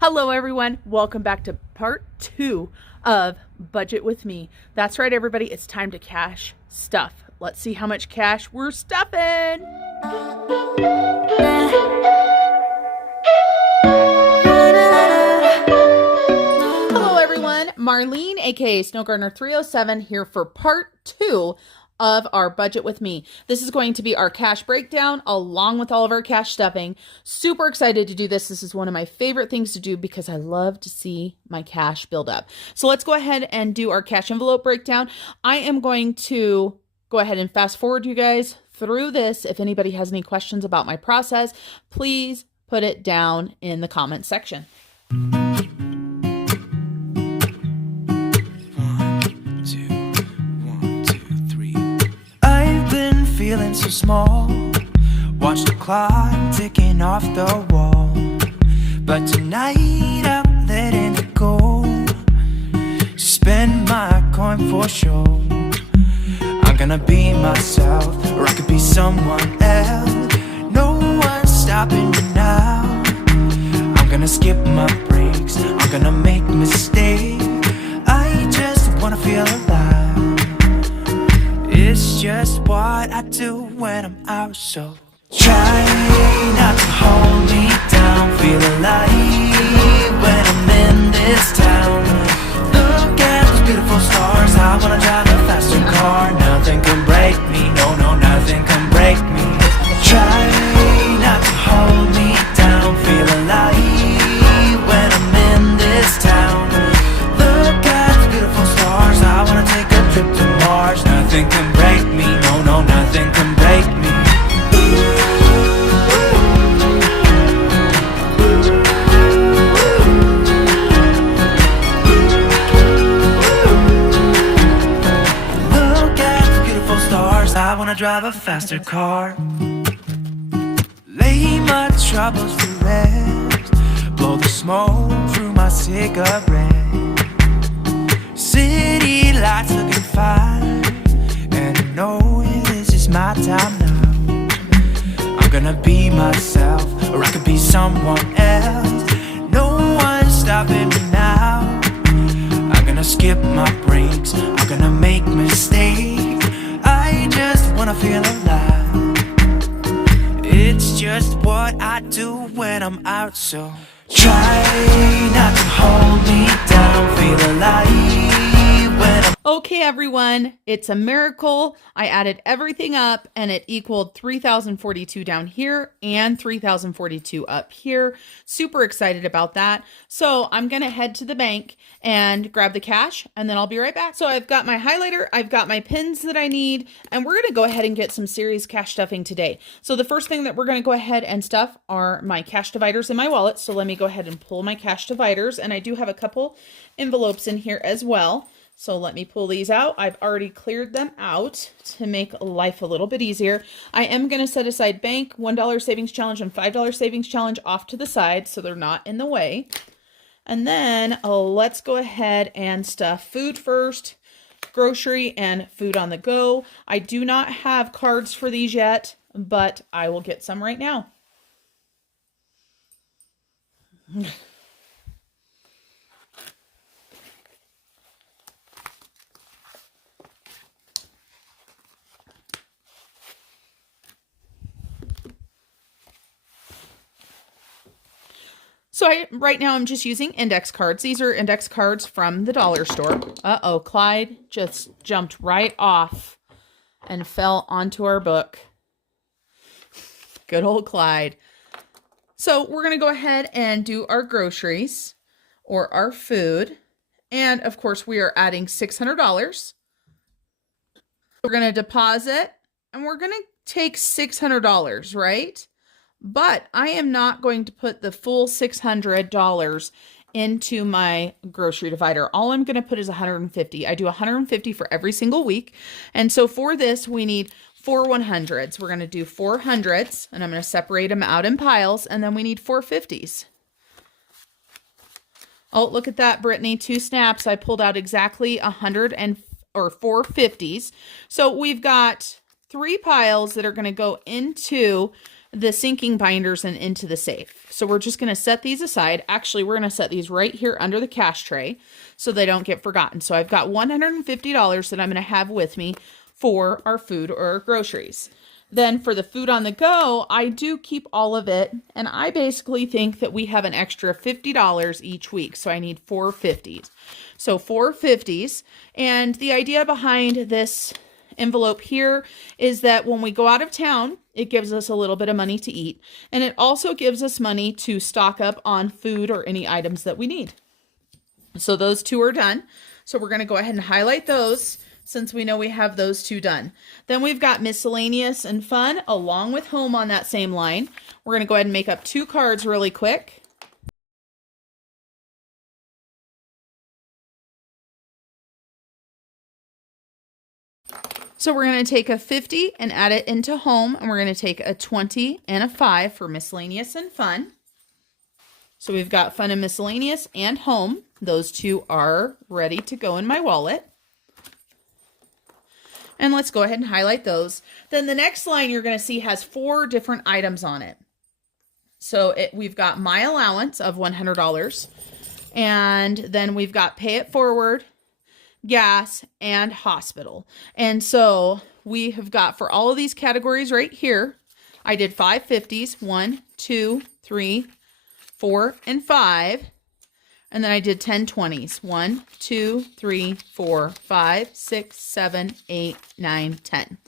Hello everyone, welcome back to part 2 of Budget with Me. That's right everybody, it's time to cash stuff. Let's see how much cash we're stuffing. Hello everyone, Marlene aka Snow Gardener 307 here for part 2 of our Budget with Me. This is going to be our cash breakdown along with all of our cash stuffing. Super excited to do this. This is one of my favorite things to do because I love to see my cash build up. So let's go ahead and do our cash envelope breakdown. I am going to go ahead and fast forward you guys through this. If anybody has any questions about my process, please put it down in the comment section. Feeling so small, watch the clock ticking off the wall. But tonight I'm letting it go. Spend my coin for sure. I'm gonna be myself, or I could be someone else. No one's stopping me now. I'm gonna skip my breaks, I'm gonna make mistakes. I just wanna feel alive. It's just what I do when I'm out, so try not to hold me down. Feel alive when I'm in this town. Look at those beautiful stars. I wanna drive a faster car. Nothing can break me, no, nothing can break me. Try not to hold me down. Feel alive when I'm in this town. Look at those beautiful stars. I wanna take a trip to Mars. Nothing can break me, no, nothing can break me. Look at the beautiful stars. I wanna drive a faster car. Lay my troubles to rest. Blow the smoke through my cigarette. City lights looking fine, and I know this is my time now. I'm gonna be myself, or I could be someone else. No one's stopping me now. I'm gonna skip my breaks, I'm gonna make mistakes. I just wanna feel alive. It's just what I do when I'm out, so try not to hold me down. Feel alive when I'm... Okay, everyone, it's a miracle. I added everything up and it equaled 3,042 down here and 3,042 up here. Super excited about that. So I'm going to head to the bank and grab the cash and then I'll be right back. So I've got my highlighter, I've got my pins that I need, and we're going to go ahead and get some serious cash stuffing today. So the first thing that we're going to go ahead and stuff are my cash dividers in my wallet. So let me go ahead and pull my cash dividers, and I do have a couple envelopes in here as well. So let me pull these out. I've already cleared them out to make life a little bit easier. I am going to set aside bank, $1 savings challenge, and $5 savings challenge off to the side so they're not in the way. And then let's go ahead and stuff food first, grocery, and food on the go. I do not have cards for these yet, but I will get some right now. So right now I'm just using index cards. These are index cards from the dollar store. Uh-oh, Clyde just jumped right off and fell onto our book. Good old Clyde. So we're going to go ahead and do our groceries or our food. And of course we are adding $600. We're going to deposit and we're going to take $600, right? But I am not going to put the full $600 into my grocery divider. All I'm going to put is $150. I do $150 for every single week. And so for this, we need 4 100s. We're going to do 4 hundreds, and I'm going to separate them out in piles, and then we need 4 50s. Oh, look at that, Brittany. 2 snaps. I pulled out exactly 4 50s. So we've got 3 piles that are going to go into the sinking binders and into the safe. So we're just going to set these aside. Actually, we're going to set these right here under the cash tray so they don't get forgotten. So I've got $150 that I'm going to have with me for our food or our groceries. Then for the food on the go, I do keep all of it. And I basically think that we have an extra $50 each week. So I need 450s. So 450s. And the idea behind this envelope here is that when we go out of town, it gives us a little bit of money to eat. And it also gives us money to stock up on food or any items that we need. So those two are done. So we're going to go ahead and highlight those since we know we have those two done. Then we've got miscellaneous and fun along with home on that same line. We're going to go ahead and make up 2 cards really quick. So we're going to take a 50 and add it into home, and we're going to take a 20 and a 5 for miscellaneous and fun. So we've got fun and miscellaneous and home. Those two are ready to go in my wallet. And let's go ahead and highlight those. Then the next line you're going to see has 4 different items on it. So we've got my allowance of $100. And then we've got pay it forward, gas, and hospital. And so we have got for all of these categories right here, I did 5 50s, 1, 2, 3, 4, and 5. And then I did 10 20s, 1, 2, 3, 4, 5, 6, 7, 8, 9, 10.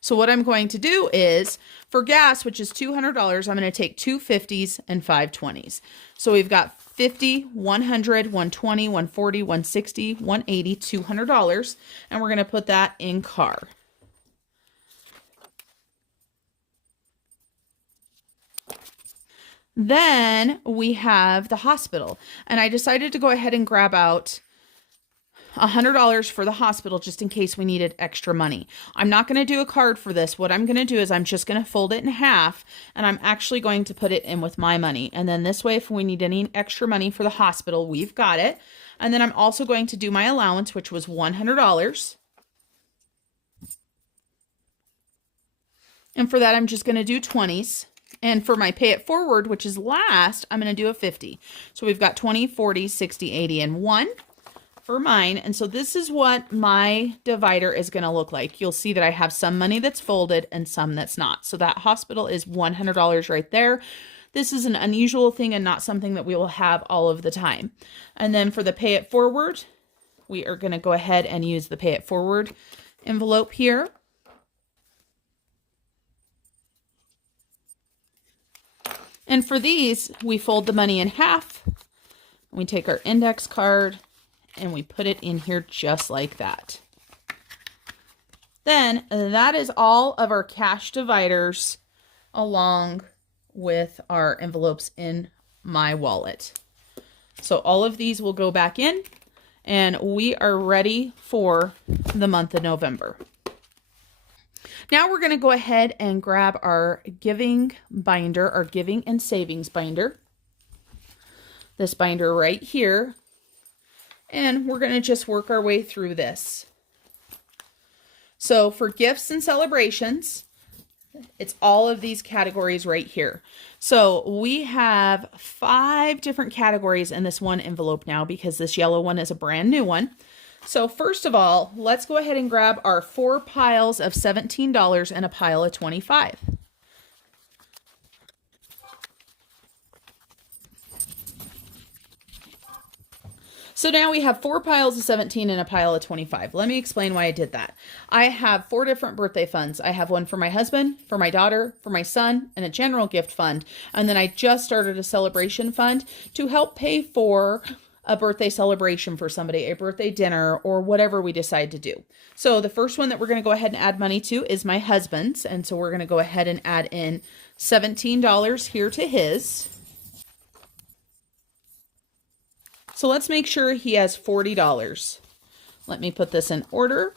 So what I'm going to do is for gas, which is $200, I'm going to take 2 50s and 5 20s. So we've got 50, 100, 120, 140, 160, 180, $200. And we're going to put that in car. Then we have the hospital. And I decided to go ahead and grab out $100 for the hospital just in case we needed extra money. I'm not going to do a card for this. What I'm going to do is I'm just going to fold it in half, and I'm actually going to put it in with my money. And then this way, if we need any extra money for the hospital, we've got it. And then I'm also going to do my allowance, which was $100. And for that, I'm just going to do 20s. And for my pay it forward, which is last, I'm going to do a 50. So we've got 20, 40, 60, 80, and 1 for mine. And so this is what my divider is going to look like. You'll see that I have some money that's folded and some that's not. So that hospital is $100 right there. This is an unusual thing and not something that we will have all of the time. And then for the pay it forward, we are going to go ahead and use the pay it forward envelope here. And for these, we fold the money in half. We take our index card and we put it in here just like that. Then that is all of our cash dividers along with our envelopes in my wallet. So all of these will go back in and we are ready for the month of November. Now we're going to go ahead and grab our giving binder, our giving and savings binder. This binder right here. And we're going to just work our way through this. So for gifts and celebrations, it's all of these categories right here. So we have 5 different categories in this one envelope now because this yellow one is a brand new one. So first of all, let's go ahead and grab our 4 piles of $17 and a pile of $25. So now we have 4 piles of 17 and a pile of 25. Let me explain why I did that. I have 4 different birthday funds. I have one for my husband, for my daughter, for my son, and a general gift fund. And then I just started a celebration fund to help pay for a birthday celebration for somebody, a birthday dinner, or whatever we decide to do. So the first one that we're going to go ahead and add money to is my husband's. And so we're going to go ahead and add in $17 here to his. So let's make sure he has $40. Let me put this in order.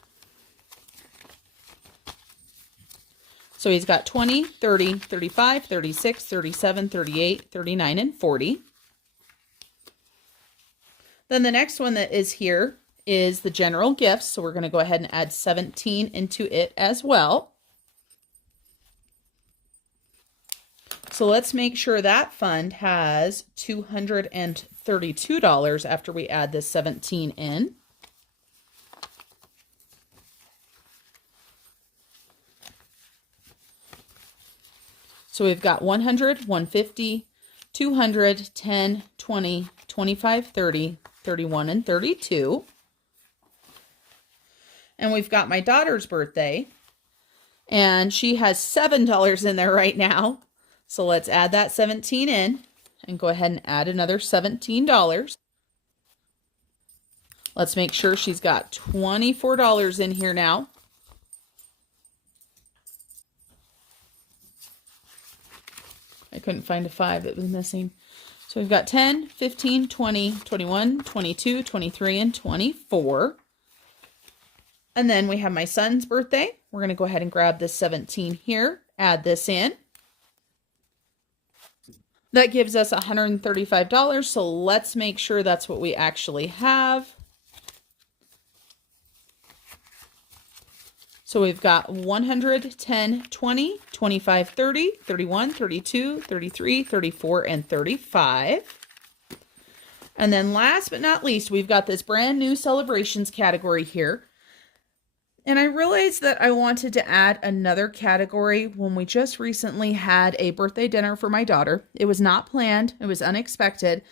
So he's got 20, 30, 35, 36, 37, 38, 39, and 40. Then the next one that is here is the general gifts. So we're going to go ahead and add 17 into it as well. So let's make sure that fund has $232 after we add this 17 in. So we've got 100, 150, 200, 10, 20, 25, 30, 31, and 32. And we've got my daughter's birthday, and she has $7 in there right now. So let's add that 17 in and go ahead and add another $17. Let's make sure she's got $24 in here now. I couldn't find a 5, it was missing. So we've got 10, 15, 20, 21, 22, 23, and 24. And then we have my son's birthday. We're going to go ahead and grab this 17 here, add this in. That gives us $135. So let's make sure that's what we actually have. So we've got 100, 10, 20, 25, 30, 31, 32, 33, 34, and 35. And then last but not least, we've got this brand new celebrations category here. And I realized that I wanted to add another category when we just recently had a birthday dinner for my daughter. It was not planned. It was unexpected.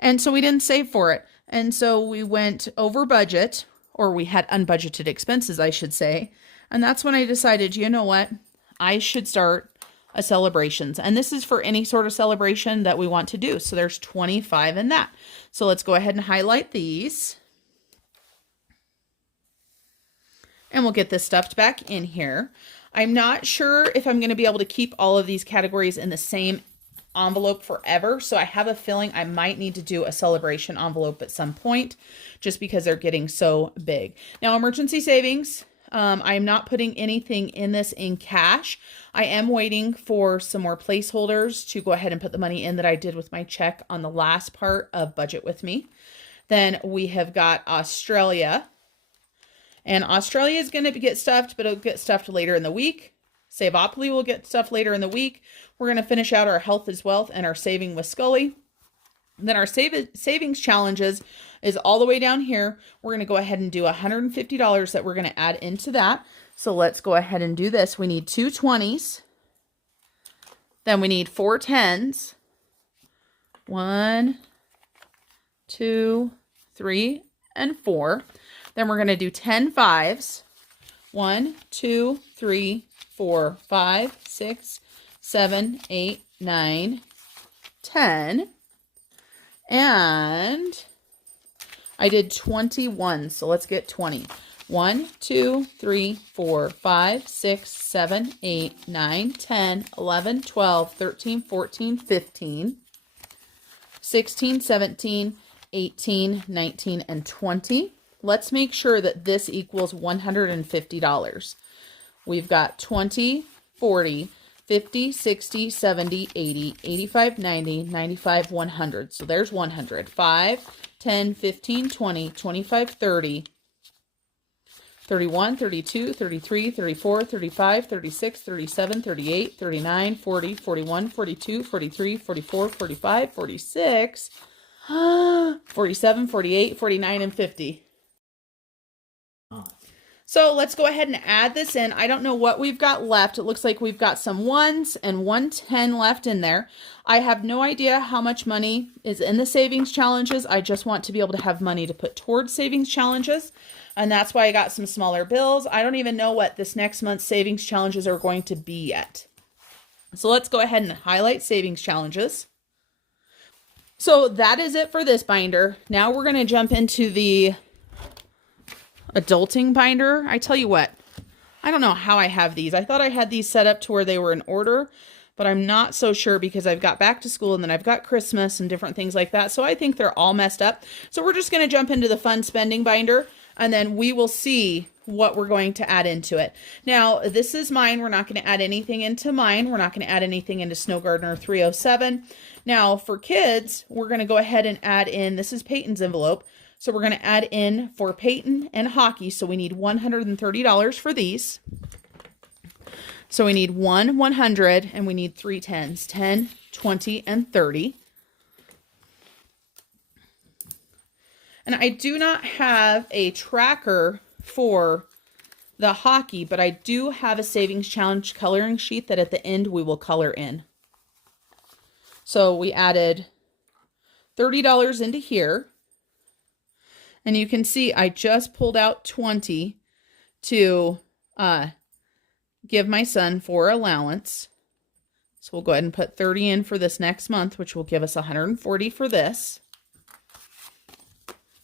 And so we didn't save for it. And so we went over budget, or we had unbudgeted expenses, I should say. And that's when I decided, you know what? I should start a celebrations. And this is for any sort of celebration that we want to do. So there's 25 in that. So let's go ahead and highlight these. And we'll get this stuffed back in here. I'm not sure if I'm going to be able to keep all of these categories in the same envelope forever. So I have a feeling I might need to do a celebration envelope at some point just because they're getting so big. Now, emergency savings. I am not putting anything in this in cash. I am waiting for some more placeholders to go ahead and put the money in that I did with my check on the last part of Budget With Me. Then we have got Australia. And Australia is going to get stuffed, but it'll get stuffed later in the week. Saveopoly will get stuffed later in the week. We're going to finish out our Health is Wealth and our Saving with Scully. Then our savings challenges is all the way down here. We're going to go ahead and do $150 that we're going to add into that. So let's go ahead and do this. We need 2 20s. Then we need 4 10s. 1, 2, 3, and 4. Then we're going to do 10 5s. 1, 2, 3, 4, 5, 6, 7, 8, 9, 10. And I did 21, so let's get 20. 1, 2, 3, 4, 5, 6, 7, 8, 9, 10, 11, 12, 13, 14, 15, 16, 17, 18, 19, and 20. Let's make sure that this equals $150. We've got 20, 40, 50, 60, 70, 80, 85, 90, 95, 100. So there's 100. 5, 10, 15, 20, 25, 30, 31, 32, 33, 34, 35, 36, 37, 38, 39, 40, 41, 42, 43, 44, 45, 46, 47, 48, 49, and 50. So let's go ahead and add this in. I don't know what we've got left. It looks like we've got some 1s and 110 left in there. I have no idea how much money is in the savings challenges. I just want to be able to have money to put towards savings challenges. And that's why I got some smaller bills. I don't even know what this next month's savings challenges are going to be yet. So let's go ahead and highlight savings challenges. So that is it for this binder. Now we're going to jump into the adulting binder. I tell you what, I don't know how I have these. I thought I had these set up to where they were in order, but I'm not so sure because I've got back to school and then I've got Christmas and different things like that. So I think they're all messed up. So we're just going to jump into the fun spending binder and then we will see what we're going to add into it. Now, this is mine. We're not going to add anything into mine. We're not going to add anything into Snow Gardener 307. Now, for kids, we're going to go ahead and add in, this is Peyton's envelope. So we're going to add in for Peyton and hockey. So we need $130 for these. So we need one 100 and we need 3 10s, 10, 20, and 30. And I do not have a tracker for the hockey, but I do have a savings challenge coloring sheet that at the end we will color in. So we added $30 into here. And you can see I just pulled out 20 to give my son for allowance. So we'll go ahead and put 30 in for this next month, which will give us 140 for this.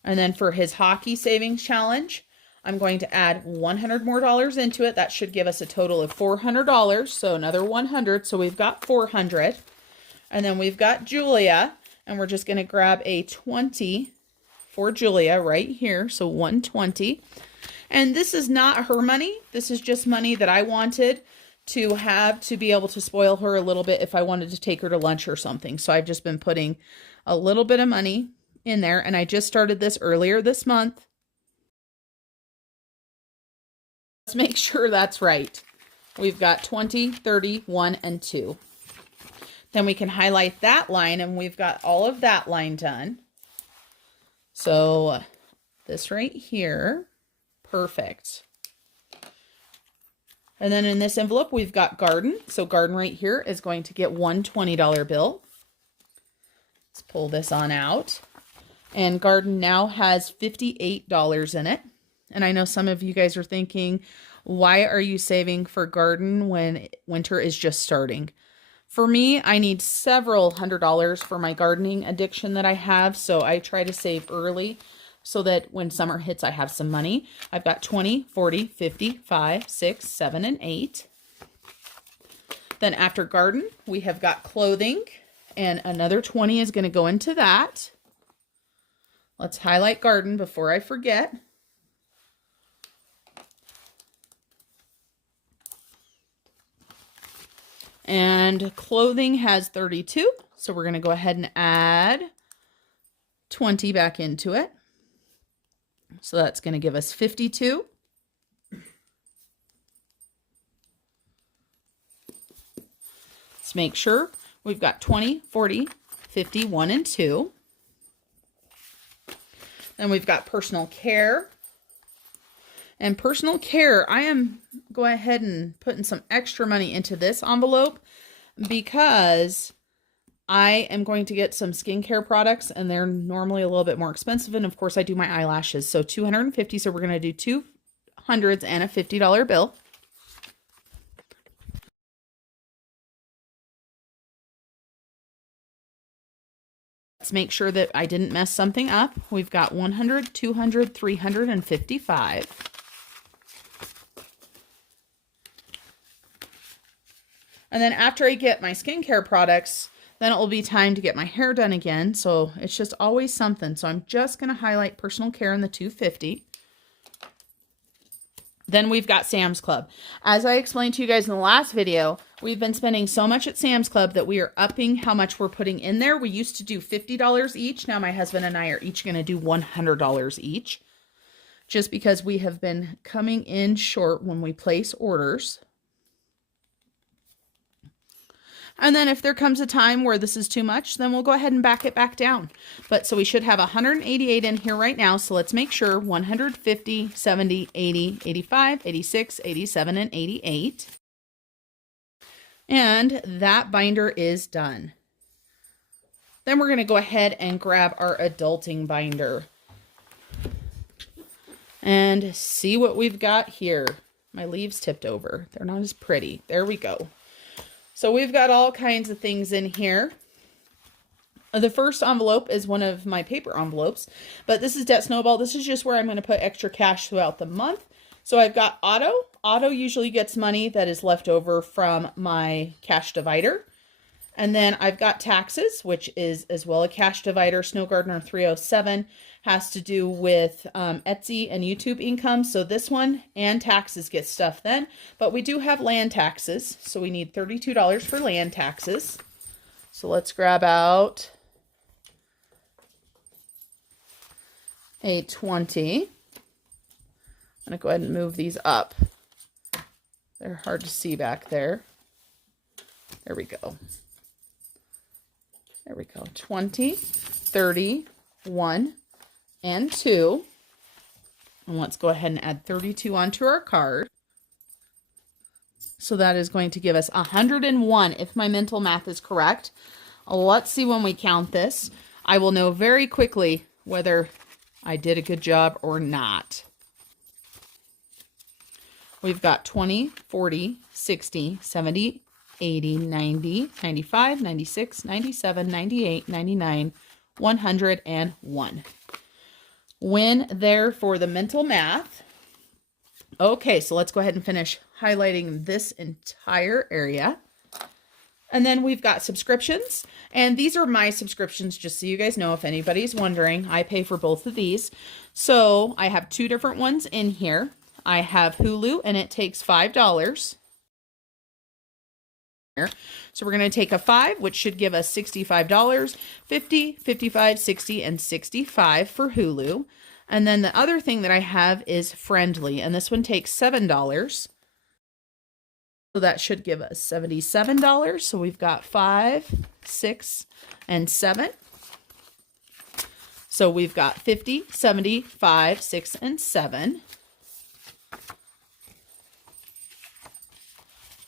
And then for his hockey savings challenge, I'm going to add $100 more into it. That should give us a total of $400. So another 100. So we've got 400. And then we've got Julia, and we're just going to grab a 20 for Julia right here. So 120. And this is not her money. This is just money that I wanted to have to be able to spoil her a little bit if I wanted to take her to lunch or something. So I've just been putting a little bit of money in there, and I just started this earlier this month. Let's make sure that's right. We've got 20, 30, 1, and 2. Then we can highlight that line, and we've got all of that line done. So this right here, perfect. And then in this envelope, we've got garden. So garden right here is going to get one $20 bill. Let's pull this on out. And garden now has $58 in it. And I know some of you guys are thinking, why are you saving for garden when winter is just starting? For me, I need several $100s for my gardening addiction that I have. So I try to save early so that when summer hits, I have some money. I've got 20, 40, 50, 5, 6, 7, and 8. Then after garden, we have got clothing, and another 20 is going to go into that. Let's highlight garden before I forget. And clothing has 32, so we're going to go ahead and add 20 back into it. So that's going to give us 52. Let's make sure we've got 20, 40, 50, 1, and 2. Then we've got personal care. And personal care, I am going ahead and putting some extra money into this envelope because I am going to get some skincare products, and they're normally a little bit more expensive. And of course I do my eyelashes. So 250. So we're going to do 2 hundreds and a $50 bill. Let's make sure that I didn't mess something up. We've got 100, 200, 355. And then after I get my skincare products, then it will be time to get my hair done again. So it's just always something. So I'm just going to highlight personal care in the 250. Then we've got Sam's Club. As I explained to you guys in the last video, we've been spending so much at Sam's Club that we are upping how much we're putting in there. We used to do $50 each. Now my husband and I are each going to do $100 each, just because we have been coming in short when we place orders. And then if there comes a time where this is too much, then we'll go ahead and back it back down. But so we should have 188 in here right now. So let's make sure 150, 70, 80, 85, 86, 87, and 88. And that binder is done. Then we're going to go ahead and grab our adulting binder and see what we've got here. My leaves tipped over. They're not as pretty. There we go. So we've got all kinds of things in here. The first envelope is one of my paper envelopes, but this is Debt Snowball. This is just where I'm going to put extra cash throughout the month. So I've got auto. Auto usually gets money that is left over from my cash divider. And then I've got taxes, which is as well a cash divider. Snow Gardener 307 has to do with Etsy and YouTube income. So this one and taxes get stuff then. But we do have land taxes. So we need $32 for land taxes. So let's grab out a 20. I'm going to go ahead and move these up. There They're hard to see back there. There we go. There we go. 20, 30, 1, and 2. And let's go ahead and add 32 onto our card. So that is going to give us 101 if my mental math is correct. Let's see when we count this. I will know very quickly whether I did a good job or not. We've got 20, 40, 60, 70, 80, 90, 95, 96, 97, 98, 99, 101. Win there for the mental math. Okay, so let's go ahead and finish highlighting this entire area. And then we've got subscriptions. And these are my subscriptions, just so you guys know if anybody's wondering. I pay for both of these. So I have 2 different ones in here. I have Hulu, and it takes $5. So we're going to take a 5, which should give us $65, 50, 55, 60, and 65 for Hulu. And then the other thing that I have is Friendly, and this one takes $7. So that should give us $77. So we've got 5, 6, and 7. So we've got 50, 70, 5, 6, and 7.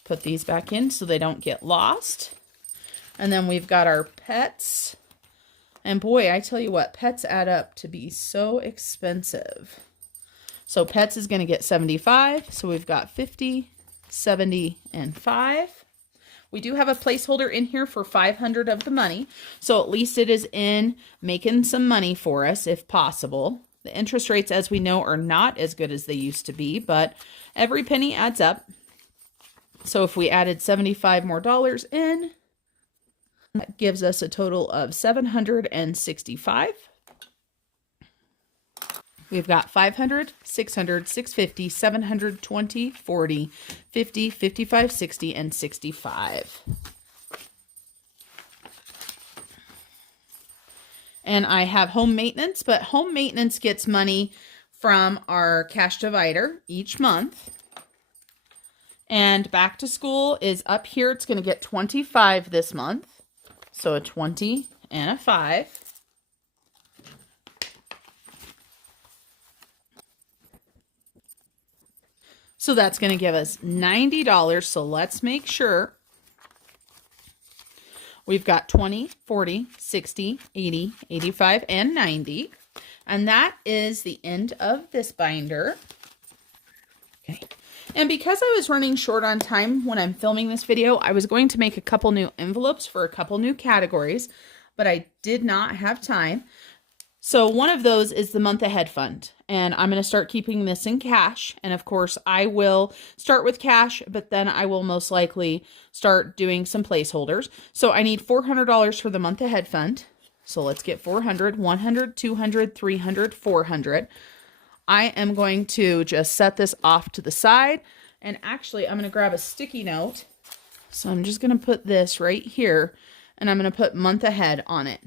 Put these back in so they don't get lost. And then we've got our pets. And boy, I tell you what, pets add up to be so expensive. So pets is going to get 75. So we've got 50, 70, and 5. We do have a placeholder in here for 500 of the money. So at least it is in making some money for us if possible. The interest rates, as we know, are not as good as they used to be, but every penny adds up. So if we added 75 more dollars in, that gives us a total of 765. We've got 500, 600, 650, 720, 40, 50, 55, 60, and 65. And I have home maintenance, but home maintenance gets money from our cash divider each month. And back to school is up here. It's going to get 25 this month. So a 20 and a 5. So that's going to give us $90. So let's make sure we've got 20, 40, 60, 80, 85, and 90. And that is the end of this binder. Okay. And because I was running short on time when I'm filming this video, I was going to make a couple new envelopes for a couple new categories, but I did not have time. So one of those is the month ahead fund, and I'm going to start keeping this in cash. And of course I will start with cash, but then I will most likely start doing some placeholders. So I need $400 for the month ahead fund. So let's get 400, 100, 200, 300, 400. I am going to just set this off to the side, and actually I'm going to grab a sticky note. So I'm just going to put this right here, and I'm going to put month ahead on it.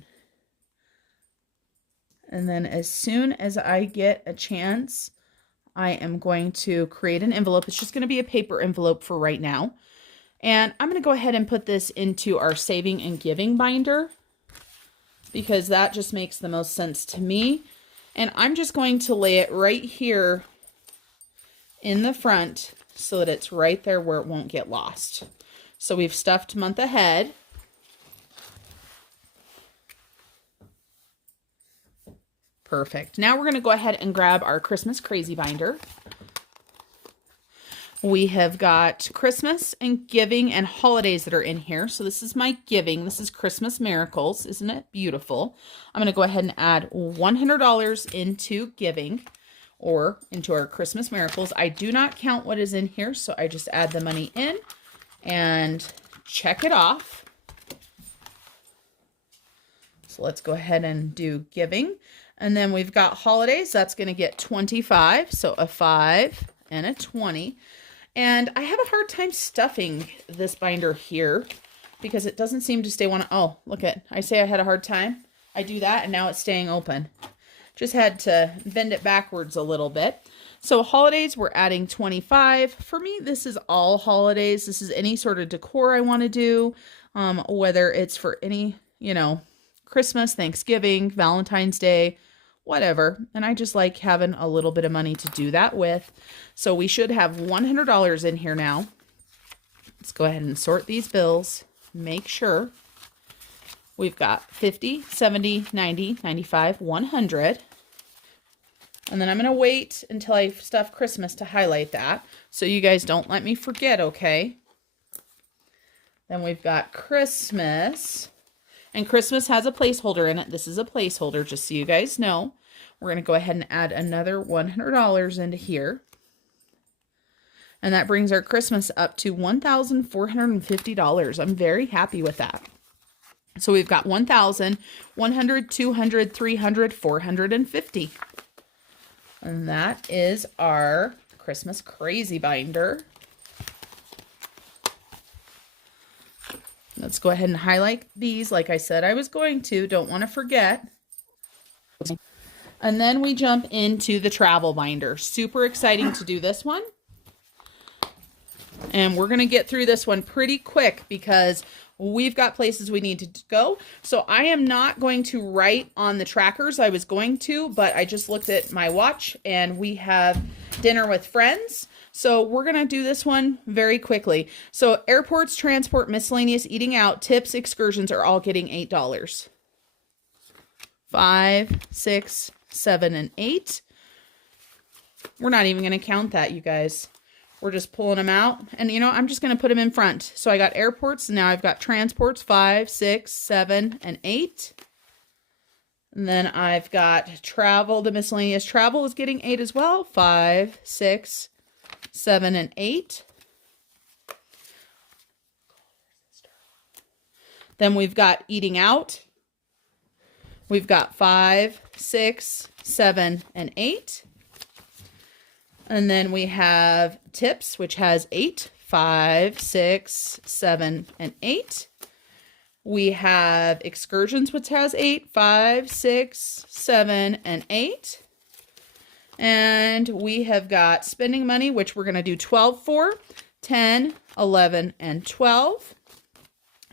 And then as soon as I get a chance, I am going to create an envelope. It's just going to be a paper envelope for right now. And I'm going to go ahead and put this into our saving and giving binder, because that just makes the most sense to me. And I'm just going to lay it right here in the front so that it's right there where it won't get lost. So we've stuffed month ahead. Perfect. Now we're going to go ahead and grab our Christmas Crazy binder. We have got Christmas and giving and holidays that are in here. So this is my giving. This is Christmas Miracles. Isn't it beautiful? I'm going to go ahead and add $100 into giving, or into our Christmas Miracles. I do not count what is in here, so I just add the money in and check it off. So let's go ahead and do giving. And then we've got holidays. That's going to get 25. So a 5 and a 20. And I have a hard time stuffing this binder here because it doesn't seem to stay one. Oh, look at, I say I had a hard time. I do that and now it's staying open. Just had to bend it backwards a little bit. So holidays, we're adding 25. For me, this is all holidays. This is any sort of decor I want to do, whether it's for any, Christmas, Thanksgiving, Valentine's Day, whatever. And I just like having a little bit of money to do that with. So we should have $100 in here now. Let's go ahead and sort these bills. Make sure we've got 50, 70, 90, 95, 100. And then I'm going to wait until I stuff Christmas to highlight that. So you guys don't let me forget, okay? Then we've got Christmas. And Christmas has a placeholder in it. This is a placeholder, just so you guys know. We're going to go ahead and add another $100 into here. And that brings our Christmas up to $1,450. I'm very happy with that. So we've got 1,000, 100, 200, 300, 450. And that is our Christmas crazy binder. Let's go ahead and highlight these like I said I was going to. Don't want to forget. And then we jump into the travel binder. Super exciting to do this one. And we're going to get through this one pretty quick because we've got places we need to go. So I am not going to write on the trackers. I was going to, but I just looked at my watch and we have dinner with friends. So we're going to do this one very quickly. So airports, transport, miscellaneous, eating out, tips, excursions are all getting $8. 5, 6, 7, and 8. We're not even going to count that, you guys. We're just pulling them out. And I'm just going to put them in front. So I got airports. Now I've got transports, 5, 6, 7, and 8. And then I've got travel. The miscellaneous travel is getting 8 as well. 5, 6, 7, and 8. Then we've got eating out. We've got 5, 6, 7, and 8. And then we have tips, which has 8, 5, 6, 7, and 8. We have excursions, which has 8, 5, 6, 7, and 8. And we have got spending money, which we're going to do 12 for, 10, 11, and 12.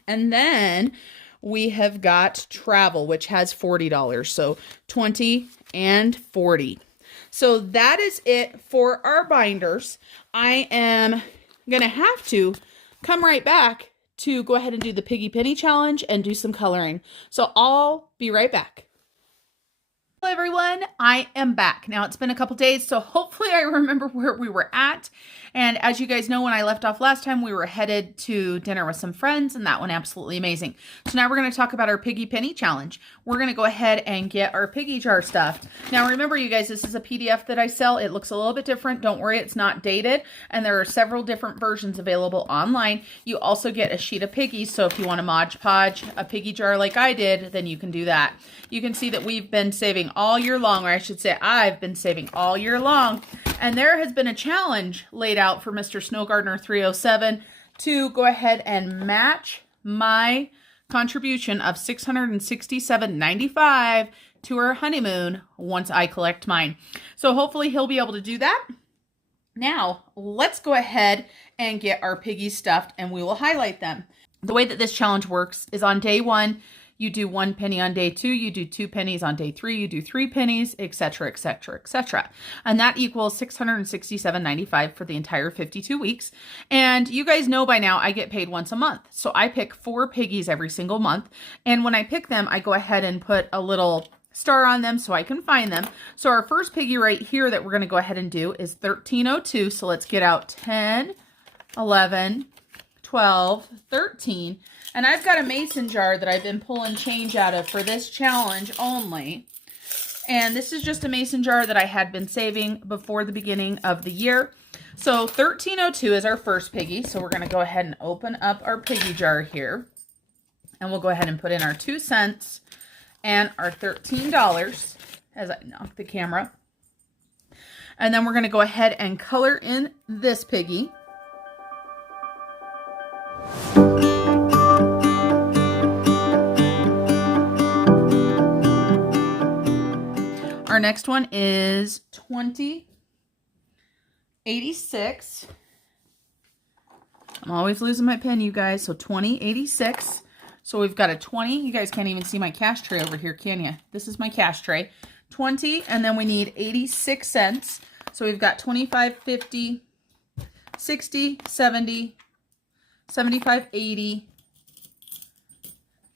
And then we have got travel, which has $40. So 20 and 40. So that is it for our binders. I am going to have to come right back to go ahead and do the Piggy Penny challenge and do some coloring. So I'll be right back. Hello everyone, I am back. Now it's been a couple days, so hopefully I remember where we were at. And as you guys know, when I left off last time, we were headed to dinner with some friends, and that went absolutely amazing. So now we're going to talk about our Piggy Penny challenge. We're going to go ahead and get our Piggy jar stuffed. Now remember, you guys, this is a PDF that I sell. It looks a little bit different. Don't worry, it's not dated. And there are several different versions available online. You also get a sheet of Piggies, so if you want to Mod Podge a Piggy jar like I did, then you can do that. You can see that we've been saving all year long, or I should say I've been saving all year long. And there has been a challenge laid out for Mr. Snow Gardener 307 to go ahead and match my contribution of $667.95 to our honeymoon once I collect mine. So hopefully he'll be able to do that. Now, let's go ahead and get our piggies stuffed and we will highlight them. The way that this challenge works is on day 1, you do 1 penny. On day 2, you do 2 pennies. On day 3, you do 3 pennies, etc., etc., etc. And that equals $667.95 for the entire 52 weeks. And you guys know by now I get paid once a month. So I pick 4 piggies every single month. And when I pick them, I go ahead and put a little star on them so I can find them. So our first piggy right here that we're going to go ahead and do is 1302. So let's get out 10, 11, 12, 13. And I've got a mason jar that I've been pulling change out of for this challenge only. And this is just a mason jar that I had been saving before the beginning of the year. So 1302 is our first piggy. So we're going to go ahead and open up our piggy jar here. And we'll go ahead and put in our 2 cents and our $13 as I knock the camera. And then we're going to go ahead and color in this piggy. Our our next one is 2086. I'm always losing my pen, you guys. So 2086. So we've got a 20. You guys can't even see my cash tray over here, can you? This is my cash tray. 20, and then we need 86 cents. So we've got 25, 50, 60, 70, 75, 80,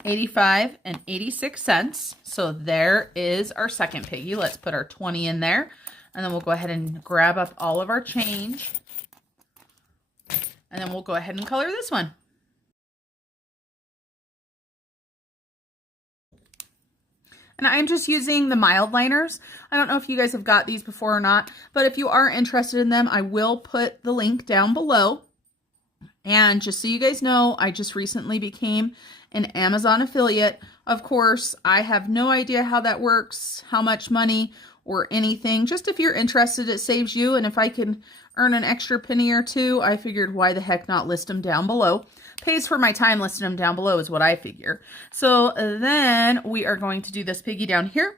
85, and 86 cents. So there is our second piggy. Let's put our 20 in there, and then we'll go ahead and grab up all of our change. And then we'll go ahead and color this one. And I'm just using the mild liners. I don't know if you guys have got these before or not, but if you are interested in them, I will put the link down below. And just so you guys know, I just recently became an Amazon affiliate. Of course, I have no idea how that works, how much money or anything. Just if you're interested, it saves you. And if I can earn an extra penny or two, I figured why the heck not list them down below. Pays for my time listing them down below is what I figure. So then we are going to do this piggy down here,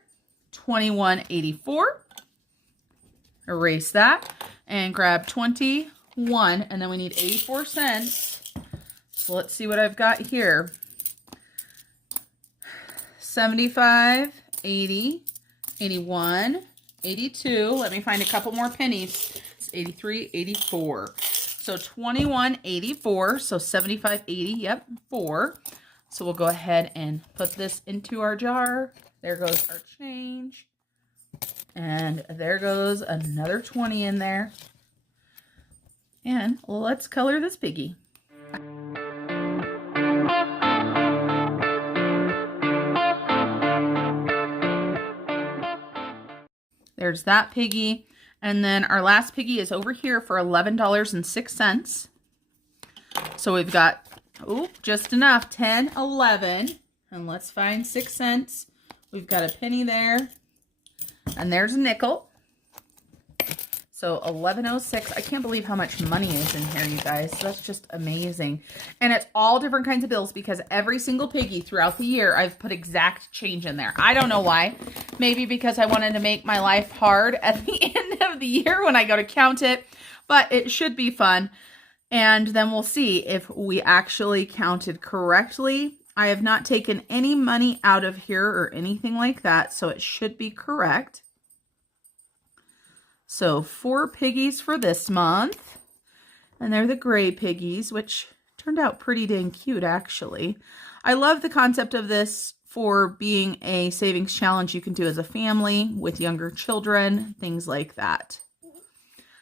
2184. Erase that and grab 21, and then we need 84 cents. So let's see what I've got here. 75, 80, 81, 82. Let me find a couple more pennies. It's 83, 84. So 21.84, so 75.80, yep, 4. So we'll go ahead and put this into our jar. There goes our change. And there goes another 20 in there. And let's color this piggy. There's that piggy. And then our last piggy is over here for $11.06. So we've got, just enough, 10, 11. And let's find 6 cents. We've got a penny there. And there's a nickel. So 11.06. I can't believe how much money is in here, you guys. That's just amazing. And it's all different kinds of bills because every single piggy throughout the year, I've put exact change in there. I don't know why. Maybe because I wanted to make my life hard at the end of the year when I go to count it. But it should be fun. And then we'll see if we actually counted correctly. I have not taken any money out of here or anything like that. So it should be correct. So 4 piggies for this month, and they're the gray piggies, which turned out pretty dang cute, actually. I love the concept of this for being a savings challenge you can do as a family with younger children, things like that.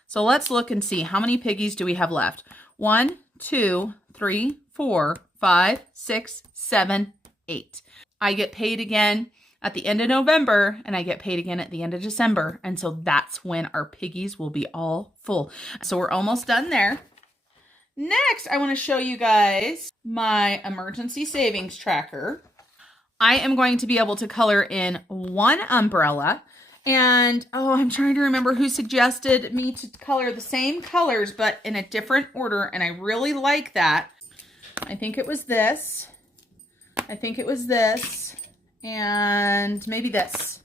So let's look and see how many piggies do we have left. 1, 2, 3, 4, 5, 6, 7, 8. I get paid again at the end of November, and I get paid again at the end of December. And so that's when our piggies will be all full. So we're almost done there. Next, I want to show you guys my emergency savings tracker. I am going to be able to color in 1 umbrella. And, I'm trying to remember who suggested me to color the same colors, but in a different order. And I really like that. I think it was this. I think it was this. And maybe this.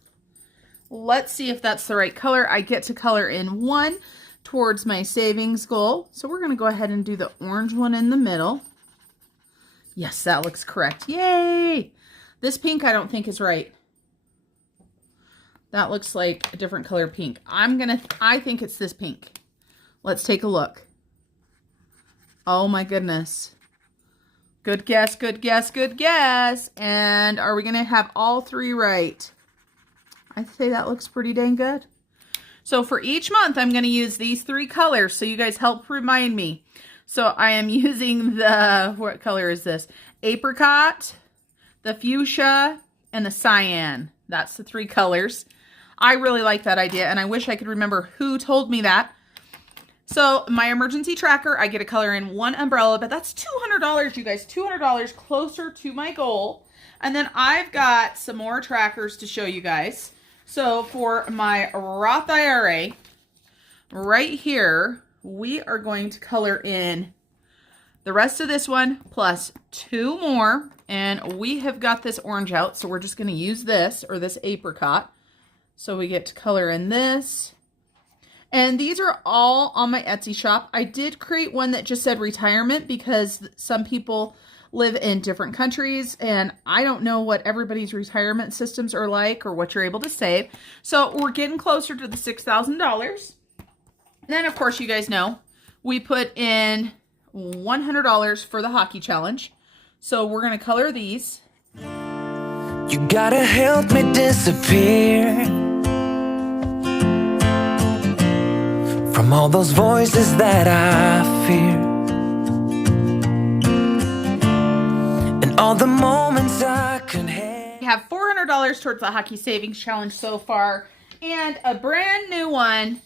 Let's see if that's the right color. I get to color in 1 towards my savings goal. So we're going to go ahead and do the orange one in the middle. Yes, that looks correct. Yay! This pink I don't think is right. That looks like a different color pink. I think it's this pink. Let's take a look. Oh my goodness. Good guess, good guess, good guess. And are we going to have all 3 right? I'd say that looks pretty dang good. So for each month, I'm going to use these 3 colors. So you guys help remind me. So I am using what color is this? Apricot, the fuchsia, and the cyan. That's the 3 colors. I really like that idea, and I wish I could remember who told me that. So my emergency tracker, I get to color in 1 umbrella, but that's $200, you guys, $200 closer to my goal. And then I've got some more trackers to show you guys. So for my Roth IRA, right here, we are going to color in the rest of this one plus 2 more. And we have got this orange out, so we're just going to use this, or this apricot. So we get to color in this. And these are all on my Etsy shop. I did create one that just said retirement because some people live in different countries and I don't know what everybody's retirement systems are like or what you're able to save. So we're getting closer to the $6,000. Then of course you guys know we put in $100 for the hockey challenge. So we're going to color these. You gotta help me disappear from all those voices that I fear, and all the moments I can have. We have $400 towards the hockey savings challenge so far, and a brand new one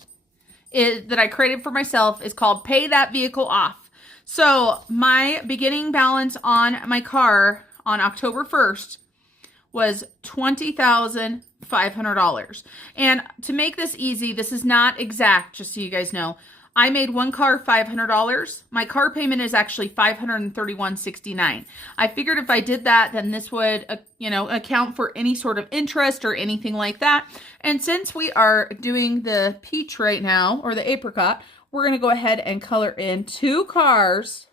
that I created for myself is called Pay That Vehicle Off. So my beginning balance on my car on October 1st was $20,500. And to make this easy, this is not exact, just so you guys know. I made one car $500. My car payment is actually $531.69. I figured if I did that, then this would, account for any sort of interest or anything like that. And since we are doing the peach right now, or the apricot, we're going to go ahead and color in 2 cars.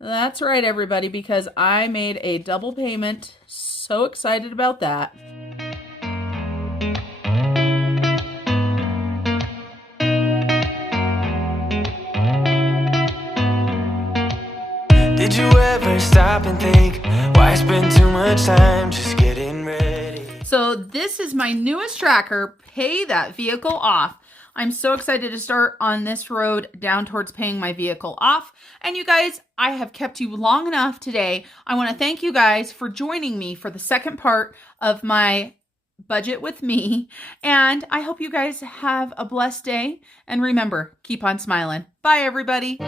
That's right, everybody, because I made a double payment. So excited about that. Did you ever stop and think, why spend too much time just getting ready? So this is my newest tracker, Pay That Vehicle Off. I'm so excited to start on this road down towards paying my vehicle off. And you guys, I have kept you long enough today. I want to thank you guys for joining me for the second part of my budget with me. And I hope you guys have a blessed day. And remember, keep on smiling. Bye, everybody.